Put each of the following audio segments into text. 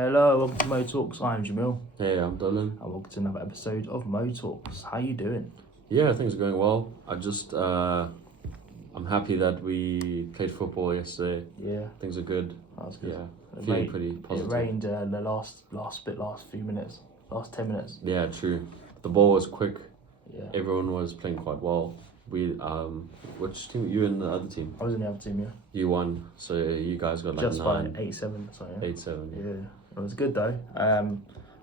Hello, welcome to Mo Talks. I'm Jamil. Hey, I'm Dolan. And welcome to another episode of Mo Talks. How you doing? Yeah, things are going well. I'm happy that we played football yesterday. Yeah. Things are good. That was good. Yeah, feeling pretty positive. It rained the last few minutes, last 10 minutes. Yeah, true. The ball was quick. Yeah. Everyone was playing quite well. Which team? You and the other team? I was in the other team, yeah. You won, so you guys got like just 9. by 8-7, so yeah. 8-7. Yeah, it was good though.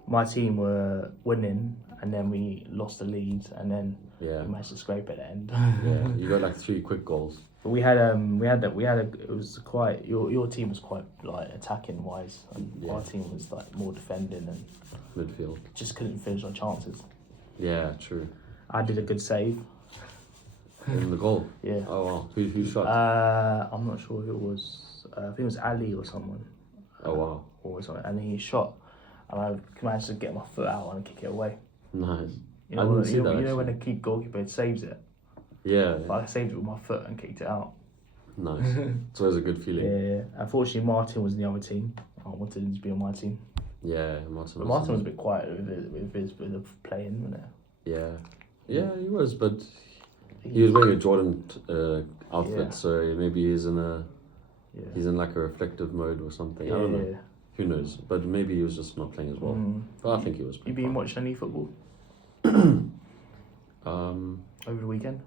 My team were winning, and then we lost the lead, and then we managed to scrape at the end. Yeah, you got like 3 quick goals. But it was quite, your team was quite like attacking wise, and our team was like more defending and midfield. Just couldn't finish our chances. Yeah, true. I did a good save. In the goal? Yeah. Oh wow. Who shot? I'm not sure who it was. I think it was Ali or someone. Oh wow. Or something. And he shot, and I managed to get my foot out and kick it away. Nice. You know, you know when the goalkeeper saves it? Yeah. But I saved it with my foot and kicked it out. Nice. It's always a good feeling. Yeah. Unfortunately, Martin was in the other team. I wanted him to be on my team. Yeah, Martin. But Martin was a bit quiet with his playing, wasn't it? Yeah. Yeah, he was, but he was wearing a Jordan outfit, so maybe he's in like a reflective mode or something. I don't know. Yeah. Who knows? But maybe he was just not playing as well. But I think he was. You been watching any football? Over the weekend?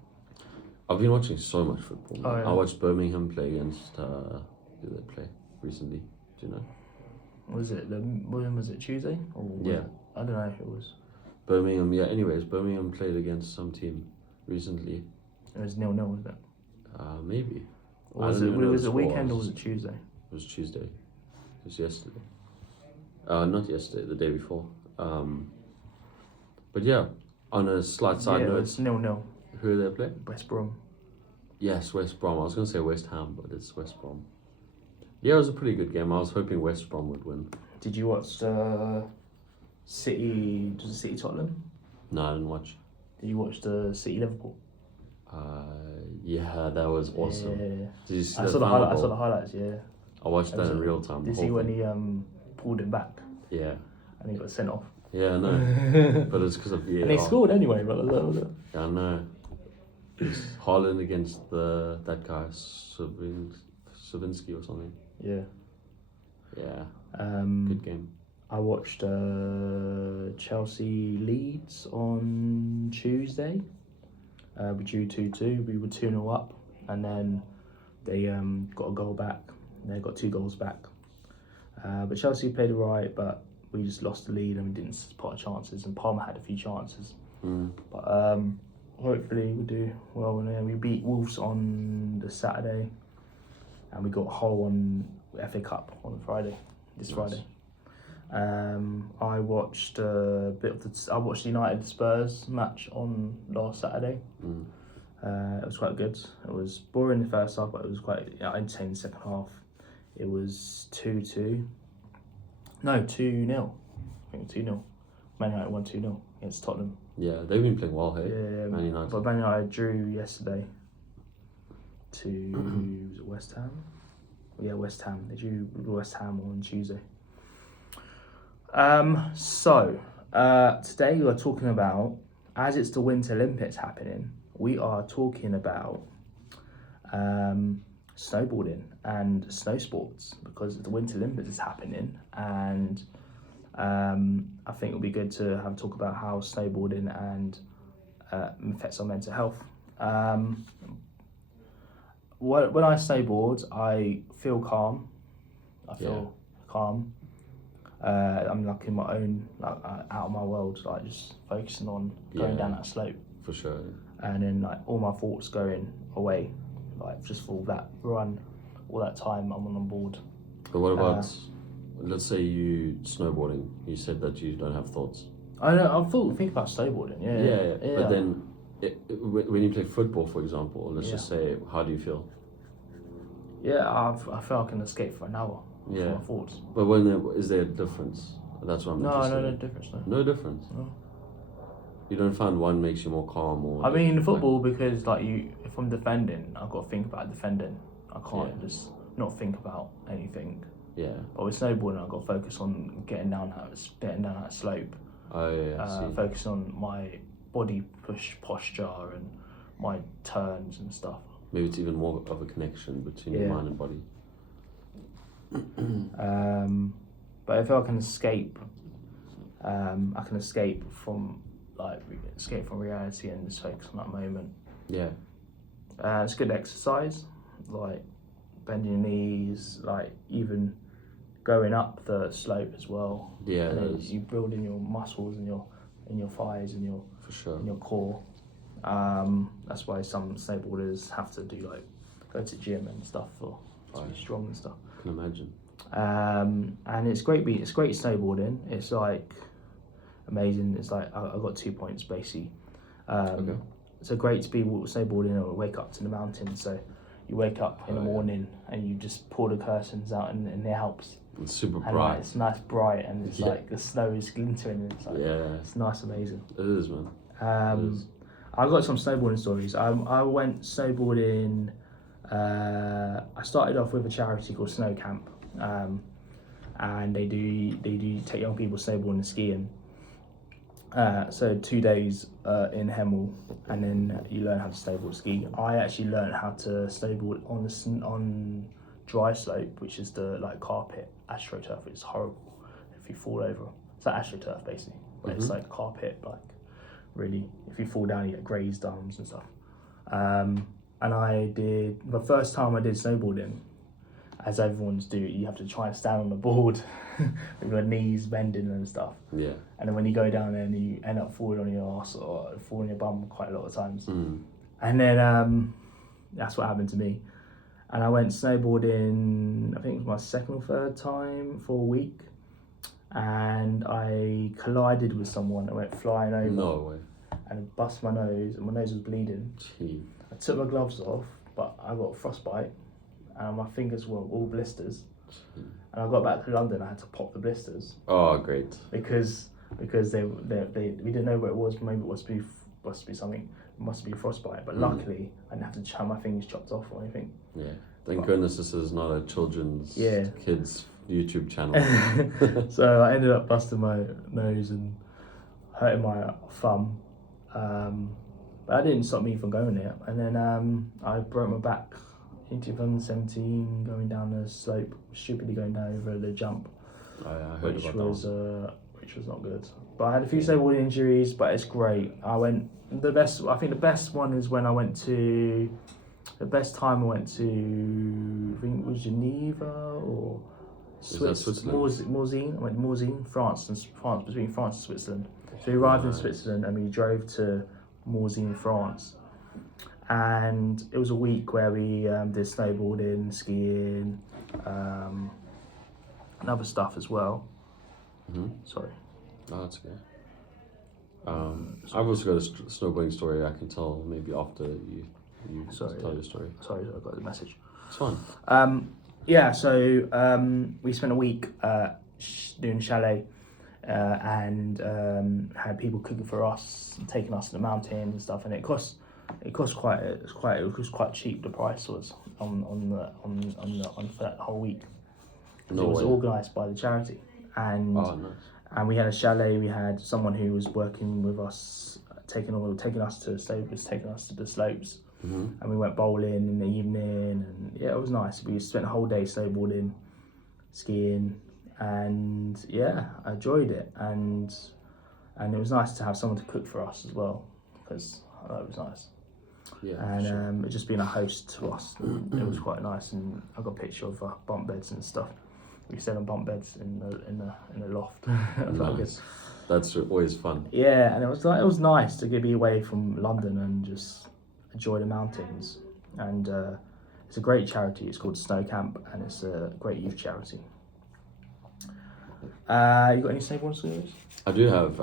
I've been watching so much football. Oh, yeah. I watched Birmingham play against who did they play recently? Do you know? When was it Tuesday? I don't know if it was. Birmingham, yeah. Anyways, Birmingham played against some team recently. It was 0-0, wasn't it? Maybe. Or was it weekend or was it Tuesday? It was Tuesday. It was yesterday. Not yesterday, the day before. But yeah, on a slight side note. It's 0-0. Who did they play? West Brom. Yes, West Brom. I was going to say West Ham, but it's West Brom. Yeah, it was a pretty good game. I was hoping West Brom would win. Did you watch City? Was it City Tottenham? No, I didn't watch. Did you watch the City Liverpool? Yeah, that was awesome. Yeah. Did you see I saw the highlights. Yeah. I watched that in real time. Did you see when he pulled him back? Yeah. And he got sent off. Yeah, I know. But it's because of VAR. And they scored anyway. But yeah, I know. It's Haaland against that guy Savinsky or something. Yeah. Yeah. Good game. I watched Chelsea Leeds on Tuesday. We drew 2-2. We were 2-0 up, and then they got a goal back. They got 2 goals back. But Chelsea played alright, but we just lost the lead and we didn't spot our chances. And Palmer had a few chances, but hopefully we'll do well. We beat Wolves on the Saturday, and we got Hull on FA Cup on Friday. Friday. I watched I watched the United Spurs match on last Saturday. It was quite good. It was boring the first half, but it was quite entertaining the second half. It was 2-2. No, 2-0. I think 2-0. Man United won 2-0 against Tottenham. Yeah, they've been playing well, hey? Yeah, Man United. But Man United drew yesterday to was it West Ham? Yeah, West Ham. They drew West Ham on Tuesday. So today we are talking about, as it's the Winter Olympics happening, we are talking about snowboarding and snow sports, because the Winter Olympics is happening, and I think it'll be good to have a talk about how snowboarding and affects our mental health. When I snowboard, I feel calm. Calm. I'm like in my own, out of my world, like just focusing on going down that slope. For sure. And then like all my thoughts going away, like just for all that run, all that time I'm on board. But what about, let's say you snowboarding, you said that you don't have thoughts. I know, I think about snowboarding, yeah. But then when you play football, for example, let's just say, how do you feel? Yeah, I feel I can escape for an hour. Yeah. My thoughts. But is there a difference? That's what I'm interested in. No difference. No difference? No. You don't find one makes you more calm or... I mean, football, because like if I'm defending, I've got to think about defending. I can't just not think about anything. Yeah. But with snowboarding, I've got to focus on getting down that slope. Oh yeah. I see. Focus on my body posture and my turns and stuff. Maybe it's even more of a connection between your mind and body. But if I can escape, I can escape from reality and just focus on that moment. Yeah. It's good exercise, like bending your knees, like even going up the slope as well. Yeah. And you build in your muscles and your thighs and your For sure. and your core. That's why some snowboarders have to do like go to gym and stuff to be strong and stuff. I can imagine. And it's great. It's great snowboarding. It's like amazing. It's like I got 2 points basically. Okay. So great to be snowboarding or wake up to the mountains. So you wake up in the morning and you just pull the curtains out and it helps. It's super And bright. like, it's nice bright and it's like the snow is glittering. And it's like it's nice, amazing. It is, man. I've got some snowboarding stories. I went snowboarding. I started off with a charity called Snow Camp, and they do take young people snowboarding and skiing. So 2 days in Hemel, and then you learn how to snowboard ski. I actually learned how to snowboard on dry slope, which is the like carpet astroturf. It's horrible if you fall over. It's like astroturf basically, but it's like carpet. Like really, if you fall down, you get grazed arms and stuff. And I did the first time I did snowboarding, as everyone's do. You have to try and stand on the board with your knees bending and stuff. Yeah. And then when you go down there, and you end up falling on your ass or falling on your bum quite a lot of times. And then that's what happened to me. And I went snowboarding, I think it was my second or third time for a week. And I collided with someone and went flying over. No way. And bust my nose, and my nose was bleeding. Gee. I took my gloves off, but I got frostbite, and my fingers were all blisters. Gee. And I got back to London, I had to pop the blisters. Oh, great. Because they we didn't know what it was. Maybe it must be something. It must be frostbite. But luckily, I didn't have to have my fingers chopped off or anything. Yeah. Thank goodness this is not a children's kids YouTube channel. So I ended up busting my nose and hurting my thumb. But that didn't stop me from going there. And then I broke my back in 2017 going down the slope, stupidly going down over the jump. I heard about that. Which was not good. But I had a few snowboarding injuries, but it's great. I think the best one is when I went to, the best time I went to, I think it was Geneva or Switzerland? Morzine. I went to Morzine, France, between France and Switzerland. So we arrived in Switzerland and we drove to Morzine, France. And it was a week where we did snowboarding, skiing, and other stuff as well. Sorry. No, that's okay. I've also got a snowboarding story I can tell maybe after you tell your story. Sorry, I got the message. It's fine. So we spent a week doing chalet and had people cooking for us, taking us to the mountain and stuff, and it was quite cheap. The price was on for that whole week. It was organised by the charity, and and we had a chalet. We had someone who was working with us, taking us to the slopes. And we went bowling in the evening, and yeah, it was nice. We spent a whole day snowboarding, skiing, and yeah, I enjoyed it. And it was nice to have someone to cook for us as well, because it was nice. Yeah, and it just being a host to us, it was quite nice. And I got a picture of bunk beds and stuff. We stayed on bunk beds in the loft. Nice. That's always fun. Yeah, and it was nice to be away from London and just enjoy the mountains. And it's a great charity. It's called Snow Camp, and it's a great youth charity. You got any snowboarding stories? I do have.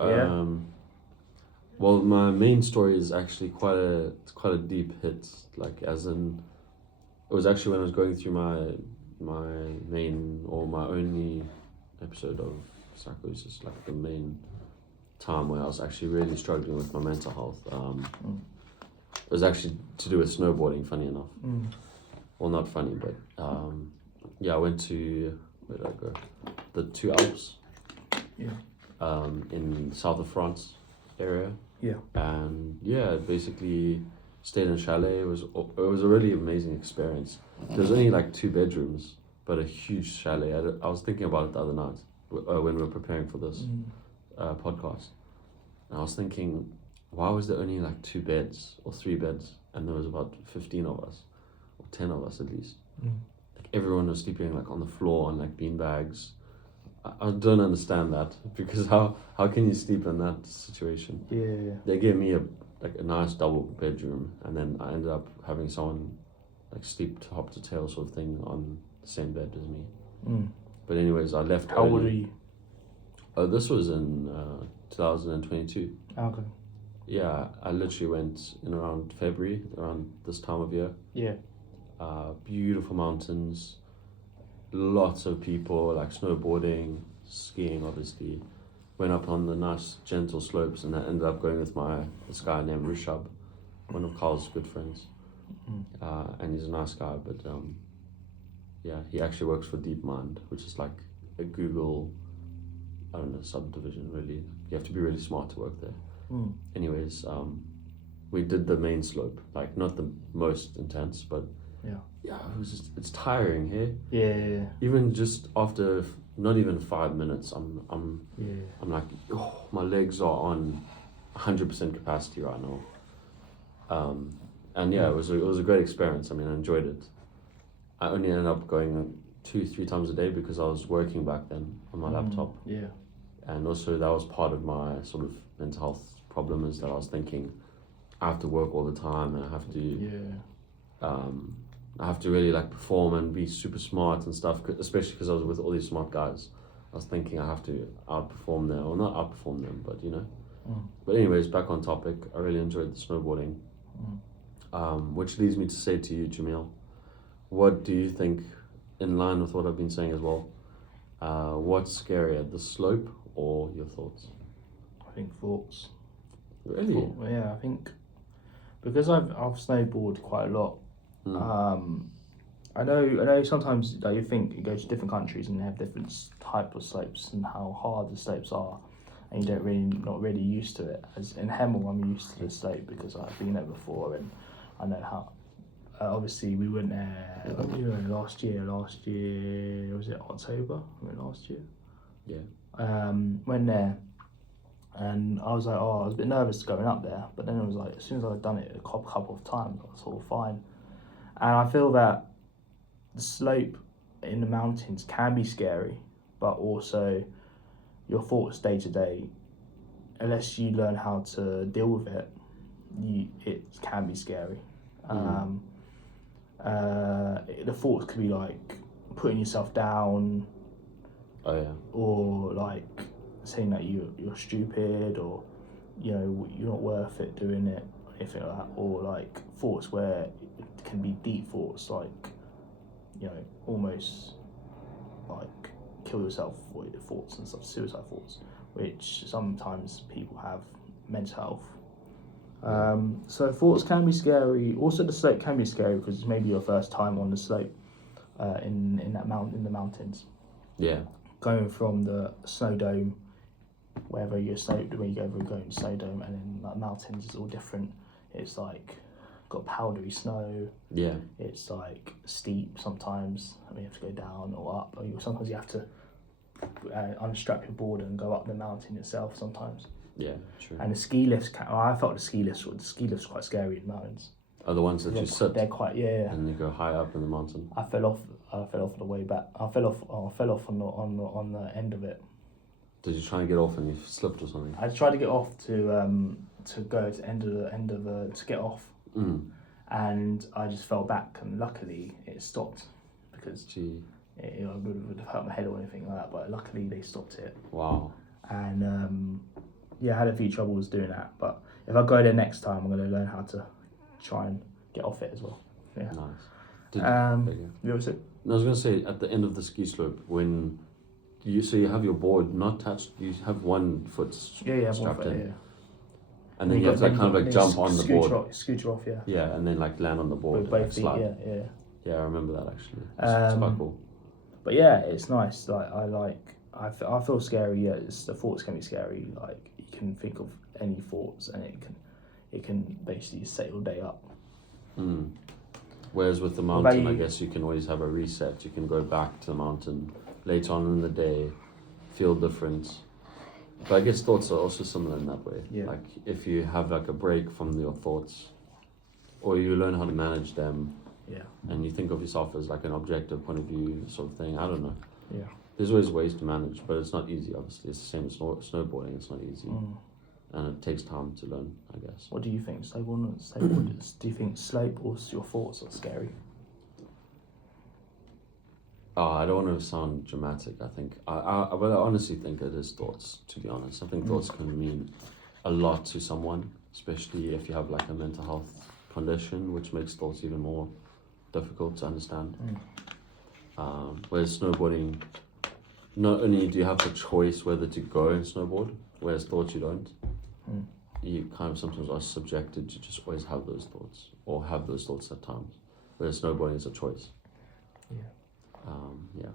Well, my main story is actually quite a deep hit. Like, as in, it was actually when I was going through my only episode of psychosis, like the main time where I was actually really struggling with my mental health. It was actually to do with snowboarding, funny enough. Well, not funny, but I went to where did I go? The two Alps. Yeah. In south of France area. Yeah. And yeah, basically stayed in a chalet. It was a really amazing experience. There was only like 2 bedrooms, but a huge chalet. I was thinking about it the other night when we were preparing for this podcast. And I was thinking, why was there only like 2 beds or 3 beds, and there was about 15 of us, or 10 of us at least. Like everyone was sleeping like on the floor on like bean bags. I don't understand that, because how can you sleep in that situation? Yeah. They gave me a nice double bedroom, and then I ended up having someone like sleep top to tail sort of thing on the same bed as me. But anyways, I left. How old are you? Oh, this was in 2022. Okay. Yeah, I literally went in around February, around this time of year. Yeah. Beautiful mountains, lots of people like snowboarding, skiing obviously. Went up on the nice gentle slopes, and I ended up going with this guy named Rishabh, one of Carl's good friends. And he's a nice guy, but yeah, he actually works for DeepMind, which is like a Google, I don't know, subdivision really. You have to be really smart to work there. Anyways, we did the main slope, like not the most intense, but yeah, it's tiring here. Yeah. Even just after not even 5 minutes, I'm like, oh, my legs are on 100% capacity right now. And yeah, it was a great experience. I mean, I enjoyed it. I only ended up going 2-3 times a day because I was working back then on my laptop. Yeah. And also that was part of my sort of mental health problem, is that I was thinking I have to work all the time, and I have to really like perform and be super smart and stuff, especially because I was with all these smart guys. I was thinking I have to outperform them, or not outperform them, but you know. But anyways, back on topic, I really enjoyed the snowboarding. Which leads me to say to you, Jamil, what do you think, in line with what I've been saying as well, what's scarier, the slope or your thoughts? I think thoughts. Really? Yeah, I think because I've snowboarded quite a lot. I know sometimes like, you think you go to different countries and they have different type of slopes and how hard the slopes are, and you not really used to it. As in Hemel, I'm used to the slope because I've been there before, and I know how. Obviously, we went there last year. Was it October? We went last year. Yeah. Went there, and I was like, I was a bit nervous going up there, but then it was like, as soon as I'd done it a couple of times, I was all fine. And I feel that the slope in the mountains can be scary, but also your thoughts day to day, unless you learn how to deal with it, it can be scary. The thoughts could be like putting yourself down. Oh yeah. Or like saying that you're stupid, or you're not worth it doing it, or anything like that. Or like thoughts where it can be deep thoughts, like almost like kill yourself thoughts and stuff, suicide thoughts, which sometimes people have, mental health. So thoughts can be scary. Also, the slope can be scary because it's maybe your first time on the slope in the mountains. Yeah. Going from the snow dome, wherever you're going to snow dome, and then like mountains is all different. It's like got powdery snow. Yeah. It's like steep sometimes. I mean, you have to go down or up. Or sometimes you have to unstrap your board and go up the mountain itself. Sometimes. Yeah, true. And the ski lifts. I felt the ski lifts were quite scary in mountains. Are the ones that you sit? They're quite And you go high up in the mountain. I fell off on the way back. I fell off on the end of it. Did you try and get off and you slipped or something? I tried to get off to go to end of the to get off, and I just fell back, and luckily it stopped because I would have hurt my head or anything like that. But luckily they stopped it. Wow. And I had a few troubles doing that. But if I go there next time, I'm going to learn how to try and get off it as well. Yeah. Nice. You ever sit? I was going to say, at the end of the ski slope, when you have your board not touched, you have one foot strapped in. Yeah. And then you have to kind of like jump on the board. Scooter off, yeah. Yeah, and then like land on the board. With both and feet, slide. yeah. Yeah, I remember that actually. It's quite cool. But yeah, it's nice. I feel scary. Yeah, the thoughts can be scary. Like you can think of any thoughts, and it can basically set your day up. Mm. Whereas with the What about mountain, I you? guess you can always have a reset. You can go back to the mountain later on in the day, feel different. But I guess thoughts are also similar in that way. Yeah. Like if you have like a break from your thoughts, or you learn how to manage them, Yeah. and you think of yourself as like an objective point of view sort of thing. I don't know. Yeah. There's always ways to manage, but it's not easy. Obviously, it's the same as snowboarding. It's not easy, and it takes time to learn, I guess. What do you think? Do you think slope or your thoughts are scary? I don't want to sound dramatic. I think but I honestly think it is thoughts. To be honest, I think thoughts can mean a lot to someone, especially if you have like a mental health condition, which makes thoughts even more difficult to understand. Whereas snowboarding, not only do you have the choice whether to go and snowboard, whereas thoughts you don't. You kind of sometimes are subjected to just always have those thoughts, or have those thoughts at times. Whereas snowboarding is a choice. Yeah. Yeah.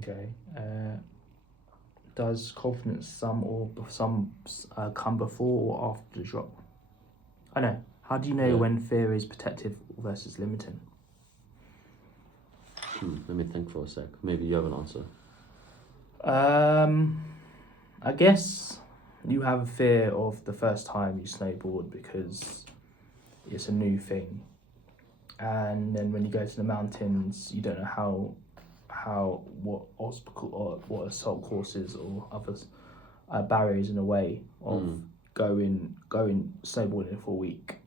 Okay. Does confidence come before or after the drop? I know. How do you know when fear is protective versus limiting? Let me think for a sec. Maybe you have an answer. I guess you have a fear of the first time you snowboard because it's a new thing, and then when you go to the mountains, you don't know what obstacle or what assault courses or other barriers in the way of going snowboarding for a week,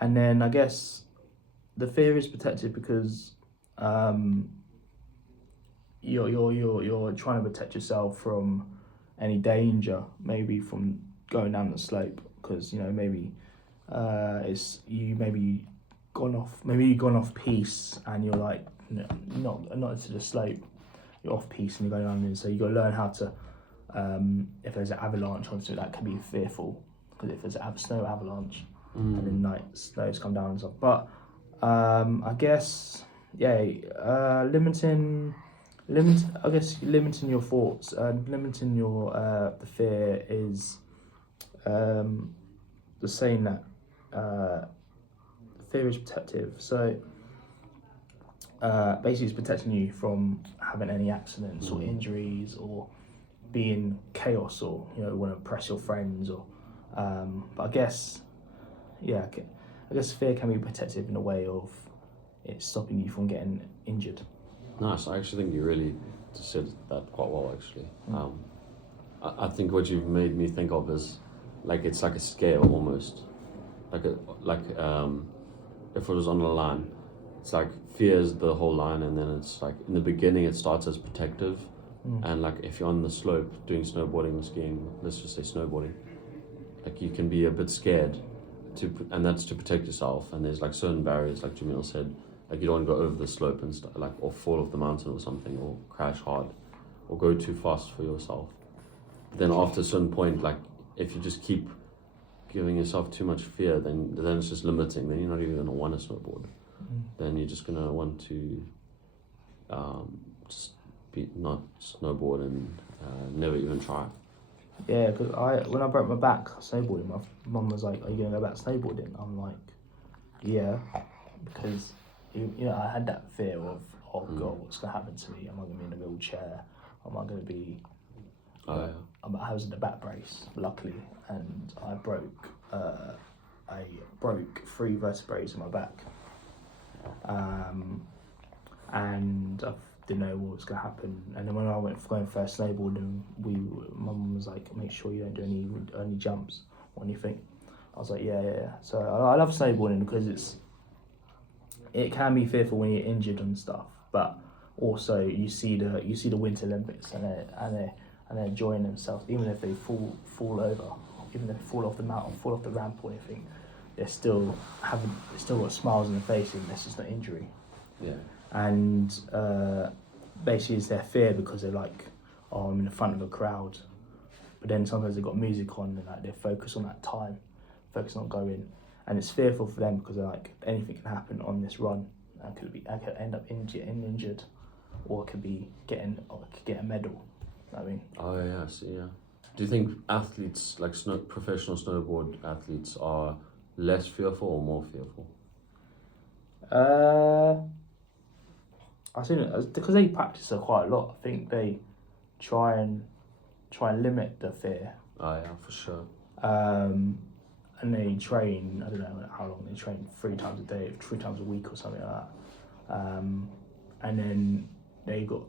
and then I guess the fear is protected because you're trying to protect yourself from any danger, maybe from going down the slope, because maybe you've gone off piste and you're like not into the slope, you're off piste and you're going down there, so you got to learn how to if there's an avalanche or something, that can be fearful, because if there's a snow avalanche and then like snows come down and stuff. But I guess limiting your thoughts and limiting your the fear is the saying that fear is protective. So basically it's protecting you from having any accidents or injuries or being chaos, or want to impress your friends, or but I guess fear can be protective in a way of it's stopping you from getting injured. Nice. I actually think you really said that quite well, actually. I think what you've made me think of is like it's like a scale almost, like if it was on a line, it's like fear is the whole line, and then it's like in the beginning it starts as protective, and like if you're on the slope doing snowboarding or skiing, let's just say snowboarding, like you can be a bit scared and that's to protect yourself, and there's like certain barriers, like Jamil said, like you don't want to go over the slope and stuff, like, or fall off the mountain or something, or crash hard, or go too fast for yourself. Then after a certain point, like if you just keep giving yourself too much fear, then it's just limiting. Then you're not even gonna want to snowboard. Then you're just gonna want to just not snowboard and never even try. Yeah, because when I broke my back snowboarding, my mum was like, "Are you gonna go back snowboarding?" I'm like, "Yeah," because I had that fear of, oh God, what's gonna happen to me? Am I gonna be in a wheelchair? Am I gonna be? I was in the back brace, luckily, and I broke 3 vertebrae in my back, and I didn't know what was gonna happen. And then when I went going first snowboarding, my mum was like, "Make sure you don't do any jumps or anything." I was like, yeah. So I love snowboarding because it can be fearful when you're injured and stuff, but also you see the Winter Olympics and they're enjoying themselves, even if they fall over, even if they fall off the mountain, fall off the ramp or anything, they still got smiles on their faces, and there's just no injury. Yeah. And basically it's their fear because they're like, oh, I'm in the front of a crowd, but then sometimes they've got music on and like they focus on that time, focus on going, and it's fearful for them because they're like, anything can happen on this run, I could end up injured, or could get a medal. I mean, Oh yeah, I see. Yeah. Do you think athletes like professional snowboard athletes are less fearful or more fearful? I think because they practice it quite a lot. I think they try and limit the fear. Oh yeah, for sure. And they train. I don't know how long they train. 3 times a day, 3 times a week, or something like that. And then they got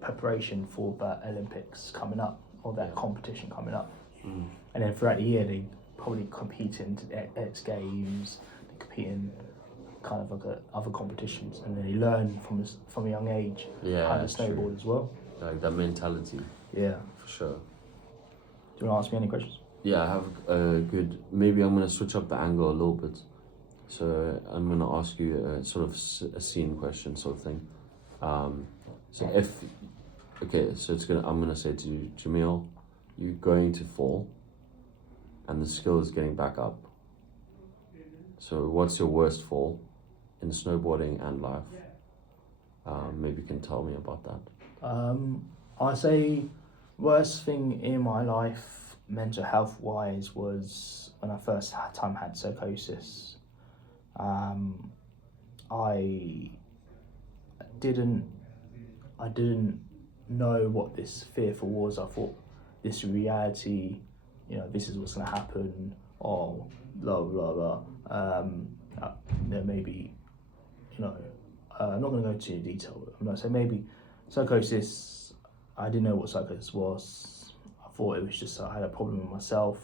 preparation for the Olympics coming up, or that competition coming up. Mm. And then throughout the year, they probably compete in X Games. They compete in kind of like other competitions, and then they learn from a young age how to snowboard as well. Like that mentality. Yeah, for sure. Do you want to ask me any questions? Yeah, I have a good. Maybe I'm gonna switch up the angle a little bit. So I'm gonna ask you a sort of a scene question, sort of thing. So I'm gonna say to you, Jamil, you're going to fall, and the skill is getting back up. So what's your worst fall in snowboarding and life? Maybe you can tell me about that. I say worst thing in my life, mental health wise, was when I first had psychosis. I didn't know what this fearful was. I thought this reality, this is what's gonna happen. Oh, blah blah blah. Maybe, I'm not gonna go into detail. But I'm gonna say maybe psychosis. I didn't know what psychosis was. I thought it was just I had a problem with myself,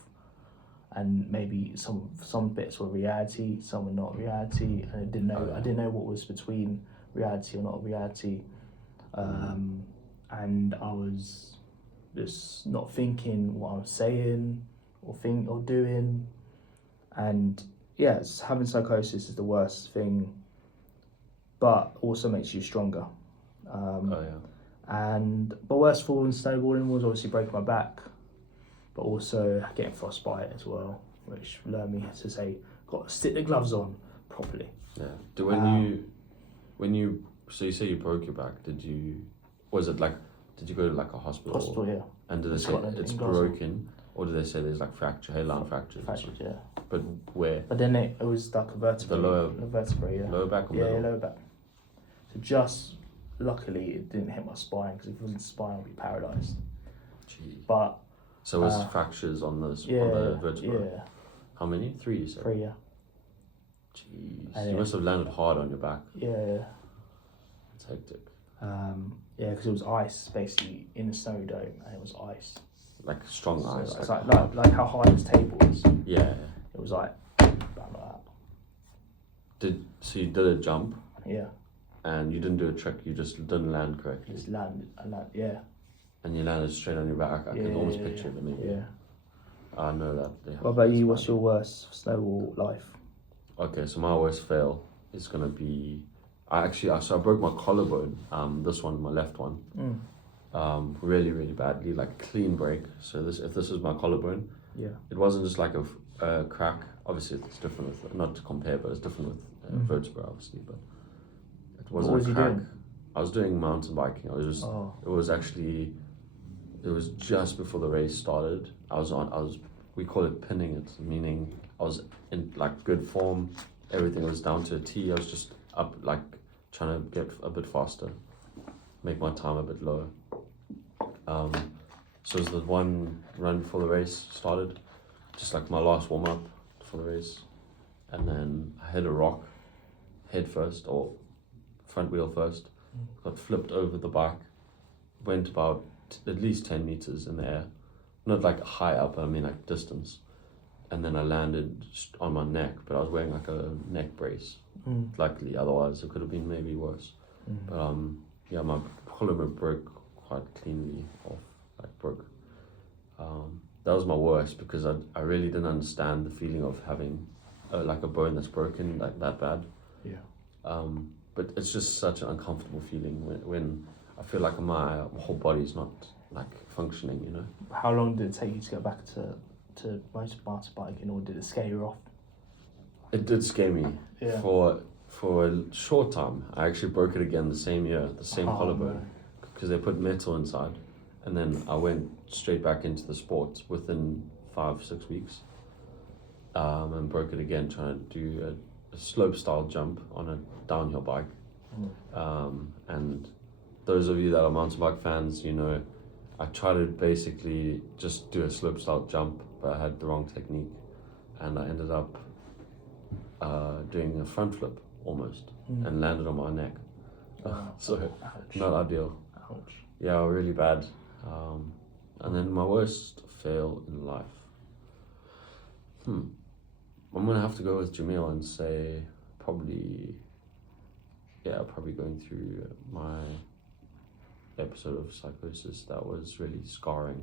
and maybe some bits were reality, some were not reality, and I didn't know what was between reality or not reality, and I was just not thinking what I was saying or doing, and yes, having psychosis is the worst thing, but also makes you stronger. But worst fall in snowboarding was obviously breaking my back, but also getting frostbite as well, which learned me to say, got to stick the gloves on properly. Yeah. So you say you broke your back, did you go to like a hospital? Hospital, yeah. And did they say it's broken, or did they say there's like hairline fractures? Fractures, yeah. But where? But then it was like a vertebrae. The vertebrae, yeah. Lower back or yeah, middle? Lower back. So just luckily it didn't hit my spine, because if it wasn't spine I'd be paralysed. Gee. But so was fractures on the vertebrae? Yeah. How many? 3, you said? 3, yeah. Jeez. You must have landed hard on your back. Yeah. It's hectic. Yeah, because it was ice basically in the snow dome, and it was ice. Like strong ice. It's like how high this table is. Yeah. It was like about like that. So you did a jump? Yeah. And you didn't do a trick. You just didn't land correctly. Just landed, yeah. And you landed straight on your back. I can almost picture it. Maybe. Yeah. I know that. Yeah. What about you? What's your worst snowball life? Okay, so my worst fail is gonna be. I broke my collarbone. This one, my left one. Really, really badly, like clean break. So if this is my collarbone. Yeah. It wasn't just like a crack. Obviously, it's different with, not to compare, but it's different with vertebra, obviously. But it wasn't what was a crack. You doing? I was doing mountain biking. It was just before the race started. We call it pinning it, meaning I was in like good form. Everything was down to a T. I was just up, like trying to get a bit faster, make my time a bit lower. So it was the one run before the race started, just like my last warm up for the race, and then I hit a rock, head first or front wheel first, got flipped over the bike, went about at least 10 meters in the air, not like high up, I mean like distance, and then I landed on my neck, but I was wearing like a neck brace. Luckily, otherwise it could have been maybe worse. But my collarbone broke quite cleanly off, that was my worst, because I really didn't understand the feeling of having like a bone that's broken like that bad. But it's just such an uncomfortable feeling when I feel like my whole body's not like functioning, How long did it take you to go back to mountain biking, or did it scare you off? It did scare me. Yeah. for a short time, I actually broke it again the same year, the same collarbone, no. because they put metal inside, and then I went straight back into the sport within 5-6 weeks, and broke it again trying to do a slope style jump on a downhill bike. And those of you that are mountain bike fans, you know, I tried to basically just do a slope style jump, but I had the wrong technique, and I ended up doing a front flip almost and landed on my neck. So Ouch. not ideal. Ouch. Yeah, really bad. And then my worst fail in life. I'm gonna have to go with Jamil and say probably going through my episode of psychosis that was really scarring.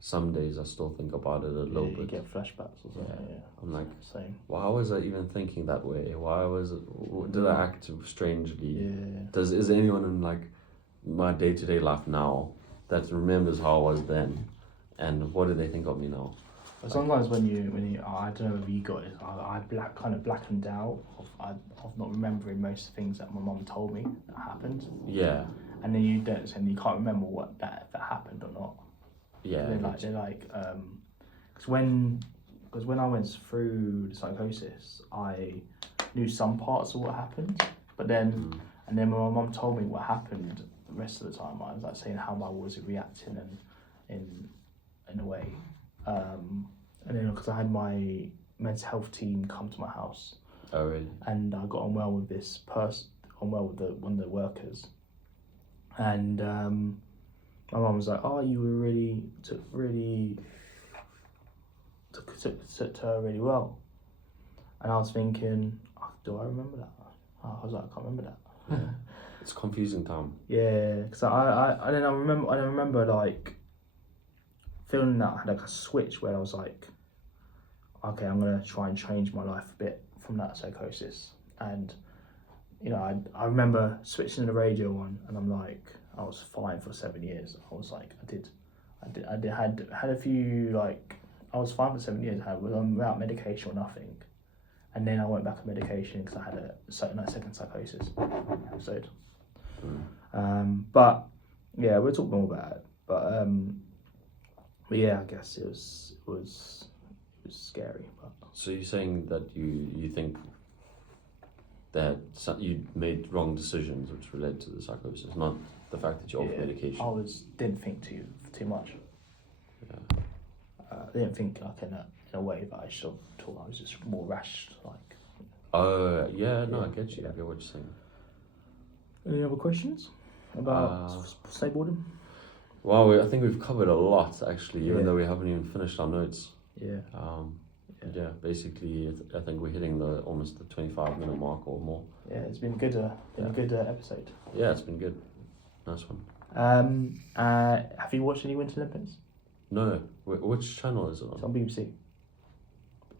Some days I still think about it a little bit. You get flashbacks or something. Yeah. I'm like, Same. why was I even thinking that way? Why was it? Did I act strangely? Yeah. Is anyone in like my day-to-day life now that remembers how I was then, and what do they think of me now? Sometimes when you I don't know if you got it. I kind of blackened out of not remembering most of the things that my mum told me that happened. Yeah. And then you don't, and you can't remember what that if that happened or not. Yeah. They're like because when I went through the psychosis, I knew some parts of what happened, but then and then when my mum told me what happened, the rest of the time I was like saying how I was reacting and in a way. And then because I had my mental health team come to my house. Oh really? And I got on well with this person, one of the workers. And my mum was like, "Oh, you were took to her really well." And I was thinking, oh, do I remember that? I was like, I can't remember that. Yeah. It's confusing time. Yeah, because I remember like feeling that I had like a switch where I was like, okay, I'm gonna try and change my life a bit from that psychosis. And you know, I remember switching the radio on, and I'm like, I was fine for 7 years. I was like, I had a few like, I was fine for 7 years. I was without medication or nothing, and then I went back on medication because I had a second psychosis episode. But yeah, we'll talk more about it. But yeah, I guess it was scary. But So you're saying that you think that you made wrong decisions which relate to the psychosis, not the fact that you're off medication? I didn't think too much. Yeah. I didn't think like in a way that I should have thought. I was just more rash, like. Yeah, no, I get you. I get what you're saying. Any other questions about snowboarding? Well, I think we've covered a lot actually, even Yeah. though we haven't even finished our notes. Yeah. Yeah, basically, I think we're hitting almost the 25-minute mark or more. Yeah, it's been good. A good episode. Yeah, it's been good. Nice one. Have you watched any Winter Olympics? No, which channel is it It's on? on BBC.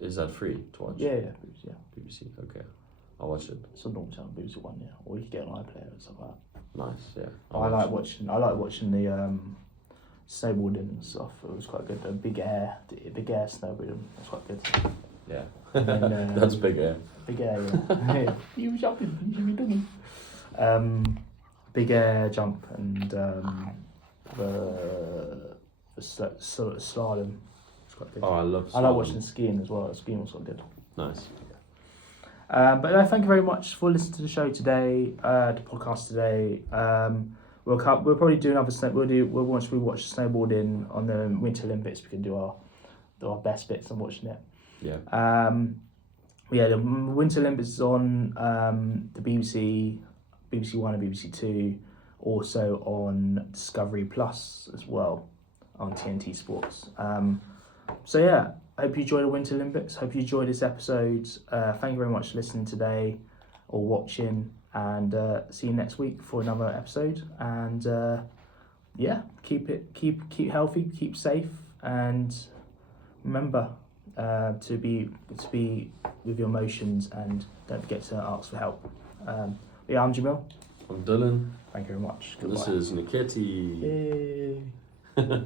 Is that free to watch? Yeah, BBC. Yeah. BBC. Okay, I'll watch it. It's a normal channel, BBC One. Yeah, or you can get an iPlayer and stuff like that. Nice. Yeah. I like watching the snowboarding and stuff. It was quite good. The big air snowboarding. That's quite good. Yeah. And, That's big air. Big air. Yeah. You were jumping. You should be doing. Big air jump and the slalom. It's quite good. Oh, I love. I like watching skiing as well. Skiing was quite good. Nice. But thank you very much for listening to the show today, the podcast today. We'll probably do another once we watch snowboarding on the Winter Olympics. We can do our best bits on watching it. Yeah. The Winter Olympics is on the BBC One and BBC Two, also on Discovery Plus as well on TNT Sports. So yeah. I hope you enjoyed the Winter Olympics. Hope you enjoyed this episode. Thank you very much for listening today or watching, and see you next week for another episode. And keep healthy, keep safe, and remember to be with your emotions, and don't forget to ask for help. I'm Jamil. I'm Dylan. Thank you very much. Goodbye. This is Niketi. Yay.